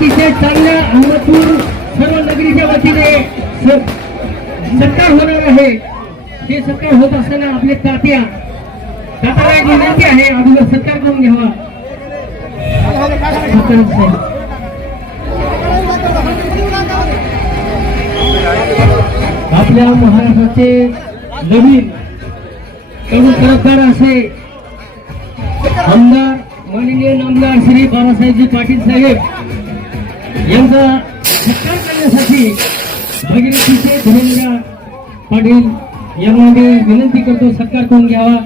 अतिशय चांगल्या अहमदपूर सर्व नगरीच्या वतीने सत्कार होणार आहे. हे सत्कार होत असताना आपले तात्या तात्याला एक विनंती आहे अगोदर सत्कार करून घ्यावा. आपल्या महाराष्ट्राचे नवीन तरुण कलाकार असे आमदार माननीय नामदार श्री बाळासाहेबजी पाटील साहेब. यांचा सत्कार करण्यासाठी भगीरथीचे धनंजय पाटील यामध्ये विनंती करतो सत्कार करून घ्यावा.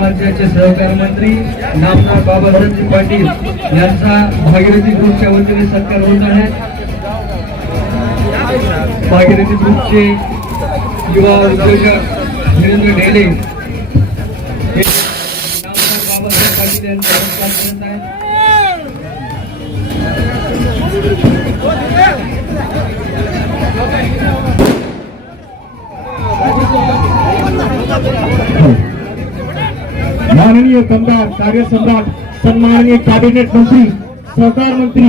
राज्याचे सहकार मंत्री नामदार बाबासाहेब पाटील यांचा भागीरथी ग्रुपच्या वतीने सत्कार होत आहे. भागीरथी ग्रुपचे युवा उद्योजक धीरेंद्र ढेले माननीय सम्राट कार्यसम्राट सन्माननीय कॅबिनेट मंत्री सहकार मंत्री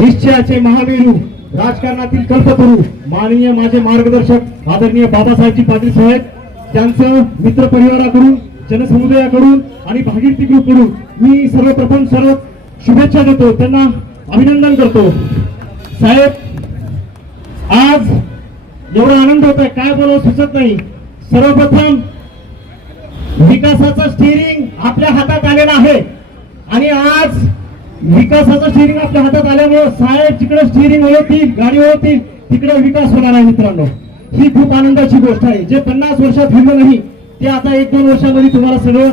निश्चयाचे महावीरू राजकारणातील कल्पतरू माननीय माझे मार्गदर्शक आदरणीय बाबासाहेबजी पाटील साहेब त्यांचं मित्र परिवाराकडून जनसमुदायाकडून आणि भागीरथी ग्रुपकडून मी सर्वप्रथम सर्व शुभेच्छा देतो. त्यांना अभिनंदन करतो. साहेब आज एवढा आनंद होतोय. काय बोलावं सुचत नाही. सर्वप्रथम विकासाचं स्टिअरिंग आपल्या हातात आलेलं आहे. आणि आज विकासाचं स्टिअरिंग आपल्या हातात आल्यामुळे साहेब जिकडे स्टिअरिंग होतील गाडी होतील तिकडे विकास होणार आहे मित्रांनो. ही खूप आनंदाची गोष्ट आहे. जे पन्नास वर्षात घडलं नाही ते आता एक दोन वर्षामध्ये तुम्हाला सगळं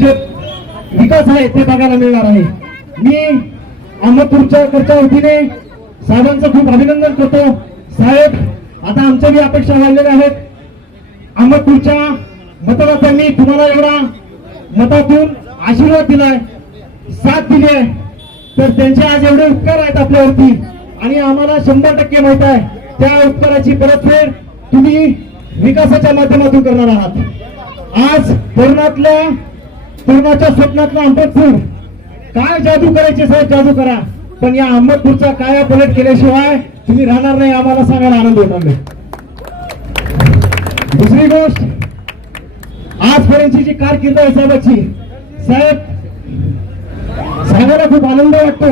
जे विकास आहे ते बघायला मिळणार आहे. मी अहमदपूरच्या कडच्या वतीने साहेबांचं खूप अभिनंदन करतो. साहेब आता आमच्या बी अपेक्षा वाढलेल्या आहेत. अहमदपूरच्या मतदारांनी तुम्हाला एवढा मतातून आशीर्वाद दिलाय साथ दिले तर त्यांचे आज एवढे उपकार आहेत आपल्यावरती आणि आम्हाला शंभर टक्के माहीत आहे त्या उपकाराची परतफेड तुम्ही विकासाच्या माध्यमातून करणार आहात. आज तरुणातल्या तरुणाच्या स्वप्नातला अहमदपूर काय जादू करायचे साहेब जादू करा. पण या अहमदपूरचा काया पलट केल्याशिवाय तुम्ही राहणार नाही आम्हाला सांगायला आनंद होणार नाही. दुसरी गोष्ट आजपर्यंतची जी कारकिर्द आहे साहेबाची साहेब साहेबाला खूप आनंद वाटतो.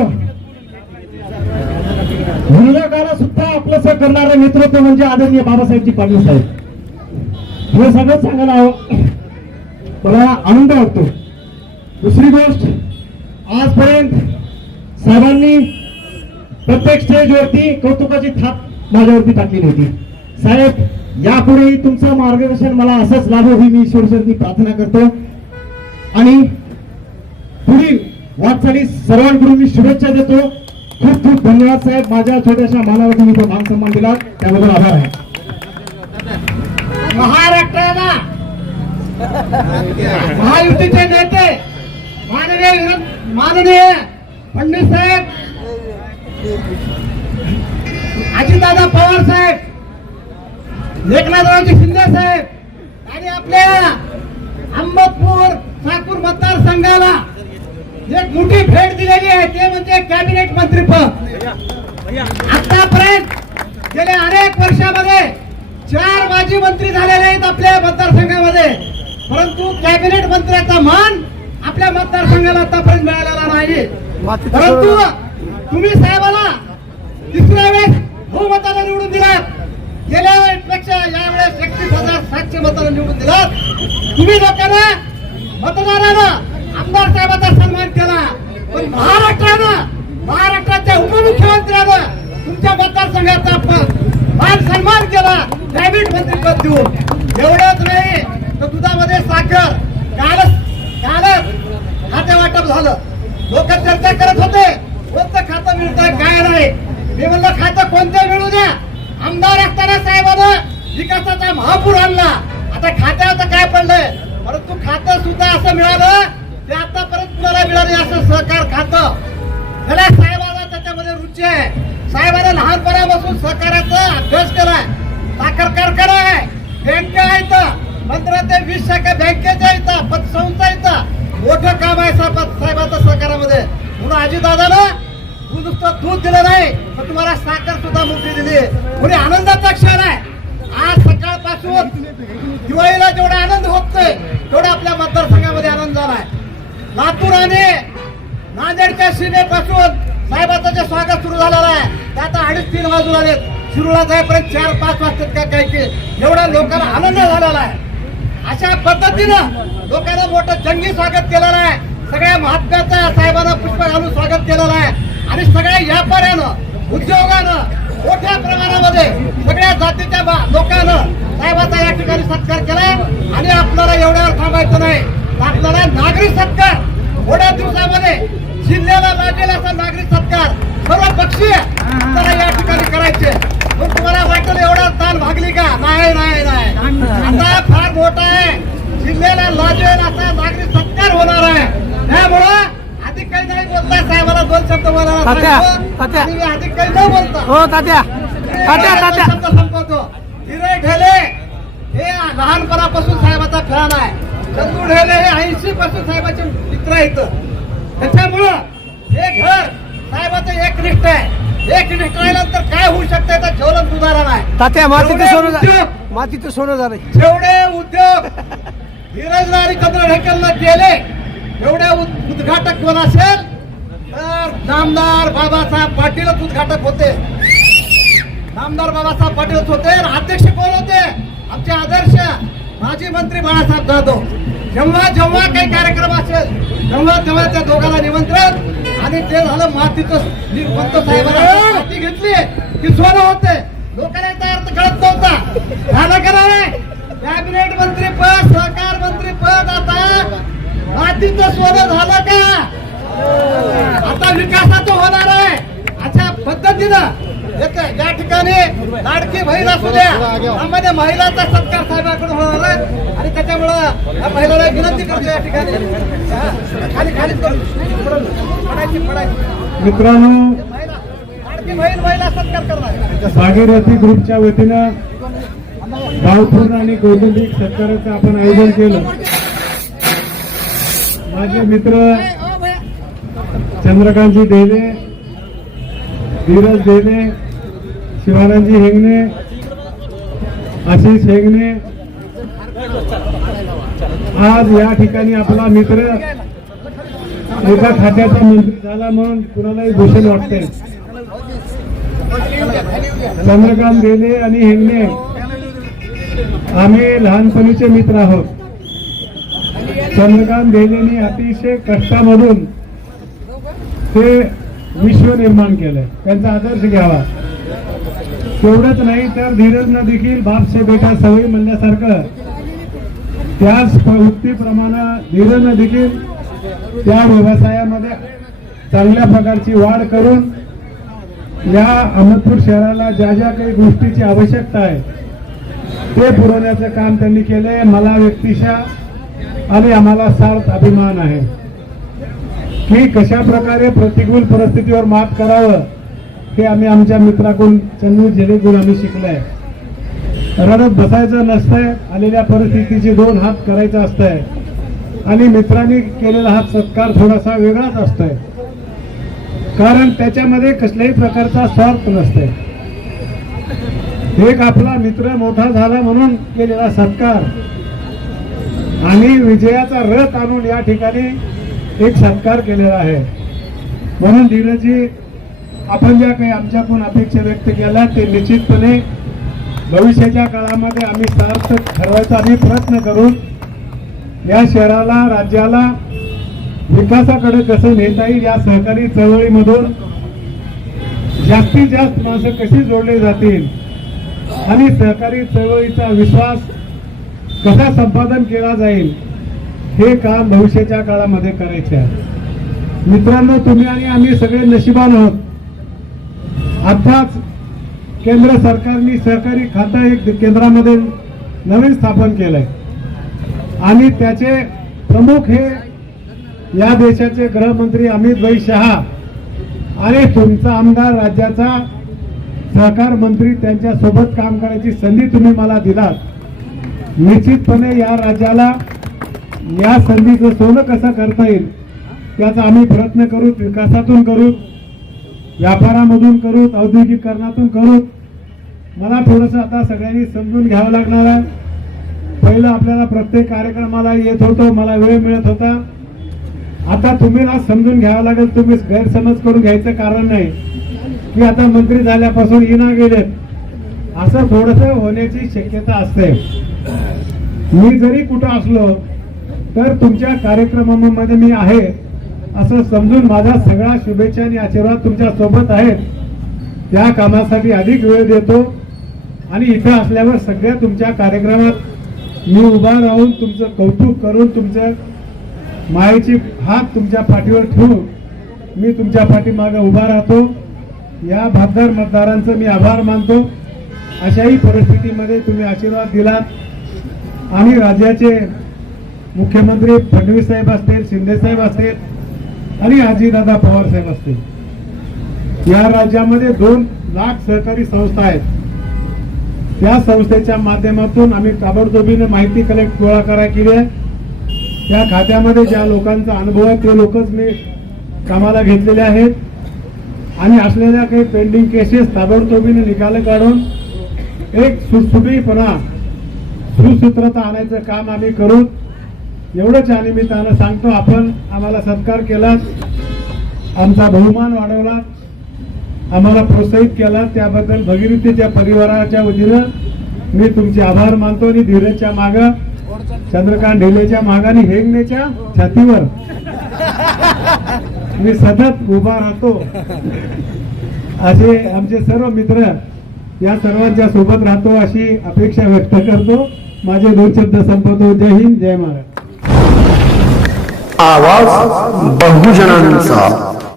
विरोधकाला सुद्धा आपलं सह करणारं नेतृत्व म्हणजे आदरणीय बाबासाहेबजी पाटील साहेब. हे सगळं सांगायला हवं. मला आनंद वाटतो. दुसरी गोष्ट आजपर्यंत साहेबांनी प्रत्येक स्टेजवरती कौतुकाची थाप माझ्यावरती टाकलेली होती. साहेब यापुढेही तुमचं मार्गदर्शन मला असंच लाभो ही मी ईश्वरचरणी प्रार्थना करतो. आणि पुढील वाटचाली सर्वांकडून मी शुभेच्छा देतो. खूप खूप धन्यवाद साहेब. माझ्या छोट्याशा मानावर तुम्ही तो मान सन्मान दिला. त्याबद्दल आभार आहे. महाराष्ट्राला महायुतीचे नेते माननीय माननीय पंडित साहेब अजितदादा पवार साहेब एकनाथरावजी शिंदे साहेब आणि आपल्या अहमदपूर नागपूर मतदारसंघाला एक मोठी भेट दिलेली आहे ते म्हणजे कॅबिनेट मंत्रीपद. आतापर्यंत गेल्या अनेक वर्षामध्ये चार माजी मंत्री झालेले आहेत आपल्या मतदारसंघामध्ये. परंतु कॅबिनेट मंत्र्याचा मान आपल्या मतदारसंघाला आतापर्यंत मिळालेला नाही. परंतु तुम्ही साहेबाला तिसऱ्या वेळेस बहुमताला निवडून दिलात. गेल्या वेळेपेक्षा यावेळेस एकतीस हजार सातशे मतांना निवडून दिलं तुम्ही लोकांना मतदारांना आमदार साहेबांचा सन्मान केला. पण महाराष्ट्रानं महाराष्ट्राच्या उपमुख्यमंत्र्यानं तुमच्या मतदारसंघाचा मान सन्मान केला. कॅबिनेट मंत्रीपद देऊन एवढंच नाही तर दुधामध्ये साखर कालच कालच खाते वाटप झालं लोक चर्चा करत होते कोणतं खातं मिळतंय काय नाही मी म्हणलं खातं कोणतं मिळू द्या आमदार असताना साहेबानं भरपूर आणला. आता खात्याचं काय पडलंय? परंतु खातं सुद्धा असं मिळालं ते आतापर्यंत कुणाला मिळाले असं सहकार खातं. खऱ्या साहेबाला त्याच्यामध्ये रुची आहे. साहेबांना लहानपणापासून सहकाराचा अभ्यास केलाय. साखर कारखाना आहे बँक आहे तर पंधरा ते वीस शाखा बँकेच्या इथं पतसंस्था इथं. मोठं काम आहे साहेब साहेबाचं सहकारामध्ये म्हणून आजी दादाला दूध नुसतं दूध दिलं नाही पण तुम्हाला साखर सुद्धा मोठी दिली. म्हणजे आनंदाचा क्षण आहे. आज सकाळपासून दिवाळीला जेवढा आनंद होतोय तेवढा आपल्या मतदारसंघामध्ये आनंद झालाय. लातूर आणि नांदेडच्या सीमेपासून साहेबांचं जे स्वागत सुरू झालेलं आहे ते आता अडीच तीन वाजून आलेत शिरूला जाईपर्यंत चार पाच वाजतात का काय की एवढा लोकांना आनंद झालेला आहे. अशा पद्धतीनं लोकांना मोठं जंगी स्वागत केलेलं आहे. सगळ्या महात्म्याचा साहेबांना पुष्प घालून स्वागत केलेलं आहे. आणि सगळ्या व्यापाऱ्यानं उद्योगानं मोठ्या प्रमाणामध्ये सगळ्या जातीच्या बा- लोकांना साहेबाचा या ठिकाणी सत्कार केलाय आणि आपल्याला एवढ्यावर थांबायचं नाही. आपल्याला नागरिक सत्कार. थोड्या दिवसामध्ये जिल्ह्याला लागेल असा नागरिक सत्कार. सर्व पक्षीय आपल्याला या ठिकाणी करायचे. पण तुम्हाला वाटेल एवढा ताण भागली का? नाही नाही नाही. आता फार मोठा आहे. जिल्ह्याला लाजेल असा नागरिक सत्कार होणार आहे. त्यामुळं अधिक काही नाही बोलता साहेबाला दोन शब्द बोलायला तात्या. तात्या. आणि मी अधिक काही न बोलता हो तात्या. तात्या तात्या. शब्द संपवतो. हिरे ढेले हे लहानपणापासून साहेबाचा फॅन आहे. चंदू ढेले हे ऐंशी पासून साहेबाचे मित्र आहेत. त्याच्यामुळं हे घर साहेबाचं एकनिष्ठ आहे. एकनिष्ठ राहिल्यानंतर काय होऊ शकतं याचं ज्वलन सुधारा नाही तात्या मातीचं जेवढे सोनं मातीचं सोनं झालं जेवढे उद्योग धीरजला आणि चंद्र ढेकलला केले एवढे उद- उद्घाटक कोण असेल? नामदार बाबासाहेब पाटीलच उद्घाटक होते. नामदार बाबासाहेब पाटीलच होते अध्यक्ष कोण होते? आमचे आदर्श माजी मंत्री बाळासाहेब जाधव. जेव्हा जेव्हा काही कार्यक्रम असेल तेव्हा तेव्हा त्या दोघांना निमंत्रण आणि ते झालं मातीचं पंत साहेबांना माती घेतली की सोनं होते. लोकांना याचा अर्थ कळत नव्हता. झालं का नाही? कॅबिनेट मंत्री पद सहकार मंत्री पद आता मातीचं सोनं झालं. विकासाचं होणार आहे. अशा पद्धतीनं. या ठिकाणी लाडकी बहीण असू द्या त्यामध्ये महिलाचा सत्कार साहेबाकडून होणार आहे. आणि त्याच्यामुळं या महिलाला विनंती करतो या ठिकाणी. खाली खाली पडायची पडायची. मित्रांनो महिला लाडकी बहीण महिला सत्कार करणार भागीरथी ग्रुपच्या वतीनं गावपूर्ण आणि कौटुंबिक सत्काराचं आपण आयोजन केलं. माझे मित्र चंद्रकांतजी देणे धीरज देणे शिवानंदजी हेंगणे आशिष हेंगणे. आज या ठिकाणी आपला मित्र एका खात्याचा मंत्री झाला म्हणून कुणालाही भूषण वाटते चंद्रकांत देणे आणि हेंगणे आम्ही लहानपणीचे मित्र आहोत. चंद्रकांत गेलेनी अतिशय कष्टामधून ते विश्व निर्माण केलंय. त्यांचा आदर्श घ्यावा. तेवढंच नाही तर धीरजनं देखील बापसे बेटा सवयी म्हणल्यासारखं त्याच प्रवृत्तीप्रमाणे धीरजनं देखील त्या व्यवसायामध्ये चांगल्या प्रकारची वाढ करून या अहमदपूर शहराला ज्या ज्या काही गोष्टीची आवश्यकता आहे ते पुरवण्याचं काम त्यांनी केलंय. मला व्यक्तिशः आणि आम्हाला सार्थ अभिमान आहे. की कशा प्रकारे प्रतिकूल परिस्थितीवर मात करावं हे आम्ही आमच्या मित्राकडून चंदू जेणेकरून आम्ही शिकलंय. रडत बसायचं नसतंय आलेल्या परिस्थितीचे दोन हात करायचं असतंय. आणि मित्रांनी केलेला हा सत्कार थोडासा वेगळाच असतोय. कारण त्याच्यामध्ये कसल्याही प्रकारचा स्वार्थ नसतंय. एक आपला मित्र मोठा झाला म्हणून केलेला सत्कार. आणि विजयाचा रथ आणून या ठिकाणी एक सत्कार केलेला आहे. म्हणून धीरजी आपण ज्या काही आमच्याकडून अपेक्षा व्यक्त केल्या ते निश्चितपणे भविष्याच्या काळामध्ये आम्ही सार्थ ठरवायचा आम्ही प्रयत्न करू या शहराला राज्याला विकासाकडे कसं नेता येईल या सहकारी चळवळीमधून जास्तीत जास्त माणसं कशी जोडले जातील आणि सहकारी चळवळीचा विश्वास कसा संपादन केला जाईल हे काम भविष्याच्या काळामध्ये करायचे आहे. मित्रांनो तुम्ही आणि आम्ही सगळे नशिबान आहोत. आताच केंद्र सरकारने सहकारी खातं एक केंद्रामध्ये नवीन स्थापन केलंय. आणि त्याचे प्रमुख हे या देशाचे गृहमंत्री अमित भाई शहा आणि तुमचा आमदार राज्याचा सहकार मंत्री त्यांच्यासोबत काम करायची संधी तुम्ही मला दिलात. निश्चितपणे या राज्याला या संधीचं सोनं कसं करता येईल त्याचा आम्ही प्रयत्न करू विकासातून करू व्यापारामधून करू औद्योगिकरणातून करू. मला थोडंसं आता सगळ्यांनी समजून घ्यावं लागणार आहे. पहिलं आपल्याला प्रत्येक कार्यक्रमाला येत होतो मला वेळ मिळत होता. आता तुम्हाला समजून घ्यावं लागेल तुम्ही गैरसमज करून घ्यायचं कारण नाही. की आता मंत्री झाल्यापासून इना गेलेत. असं थोडस होण्याची शक्यता असते. मी जरी कुठं असलो तर तुमच्या कार्यक्रमामध्ये मी आहे असं समजून माझा सगळा शुभेच्छा आणि आशीर्वाद तुमच्यासोबत आहेत. त्या कामासाठी अधिक वेळ देतो आणि इथं असल्यावर सगळ्या तुमच्या कार्यक्रमात मी उभा राहून तुमचं कौतुक करून तुमचं मायेची हात तुमच्या पाठीवर ठेवून मी तुमच्या पाठीमागे उभा राहतो. या भागदार मतदारांचं मी आभार मानतो. अशाही परिस्थितीमध्ये तुम्ही आशीर्वाद दिलात. आणि राज्याचे मुख्यमंत्री फडणवीस साहेब असतील शिंदे साहेब असतील आणि अजितदादा पवार साहेब असतील. या राज्यामध्ये दोन लाख सहकारी संस्था आहेत. त्या संस्थेच्या माध्यमातून आम्ही ताबडतोबीने माहिती कलेक्ट गोळा करा केली आहे. त्या खात्यामध्ये ज्या लोकांचा अनुभव आहे ते लोकच मी कामाला घेतलेले आहेत. आणि असलेल्या काही पेंडिंग केसेस ताबडतोबीने निकाल काढून एक सुटसुटीपणा सुसूत्रता आणायचं काम आम्ही करू एवढंच या निमित्तानं सांगतो आपण आम्हाला सत्कार केलात आमचा बहुमान वाढवला आम्हाला प्रोत्साहित केला. त्याबद्दल भगिनीतीच्या परिवाराच्या वतीनं मी तुमचे आभार मानतो आणि धीरजच्या माग चंद्रकांत ढेलेच्या मागाने हेंगण्याच्या छातीवर मी सतत उभा राहतो. असे आमचे सर्व मित्र या सर्वांच्या सोबत राहतो अशी अपेक्षा व्यक्त करतो. माझे दोन शब्द संपवतो. जय हिंद जय महाराज आवाज बहुजनांचा.